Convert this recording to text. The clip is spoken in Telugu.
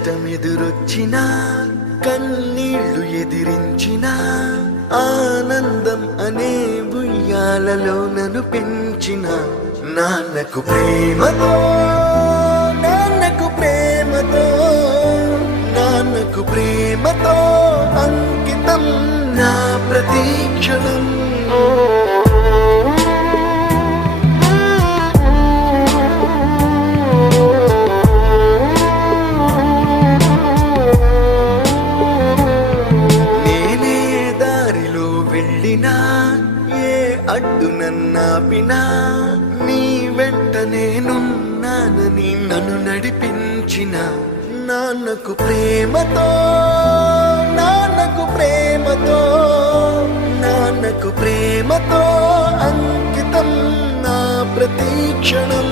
కష్టమెదురొచ్చినా కన్నీళ్లు ఎదిరించినా ఆనందం అనే ఉయ్యాలలో నన్ను పెంచిన నాన్నకు ప్రేమతో నాన్నకు ప్రేమతో నాన్నకు ప్రేమతో అంకితం నా ప్రతీక్షణం. ఏ అడ్డు నన్నాపినా నీ వెంట నేనున్నానని నన్ను నడిపించిన నాన్నకు ప్రేమతో నాన్నకు ప్రేమతో నాన్నకు ప్రేమతో అంకితం నా ప్రతీక్షణం.